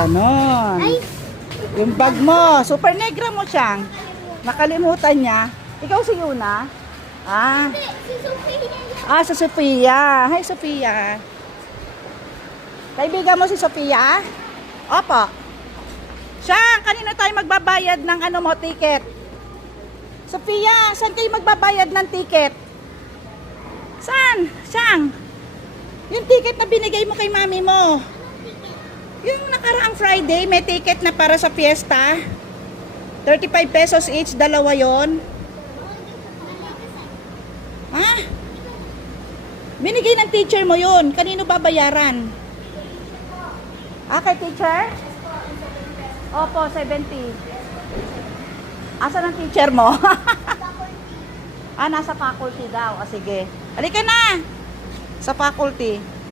Ganon. Yung bag mo, super negra mo siyang. Nakalimutan niya. Ikaw si Yuna? Ah. Si Sophia. Ah, si Sophia. Hi, Sophia. Kaibigan mo si Sophia? Opo. Siyang, kanina tayo magbabayad ng ano mo, ticket? Sophia, saan kayo magbabayad ng ticket? Saan? Siyang? Yung ticket na binigay mo kay mami mo. Yung nakaraang Friday, may ticket na para sa fiesta. 35 pesos each, dalawa yon. Ha? Binigay ng teacher mo yun. Kanino babayaran? Ah, kay teacher? Opo, 70. Asan ang teacher mo? Ah, nasa faculty daw. Ah, sige. Halika na! Sa faculty.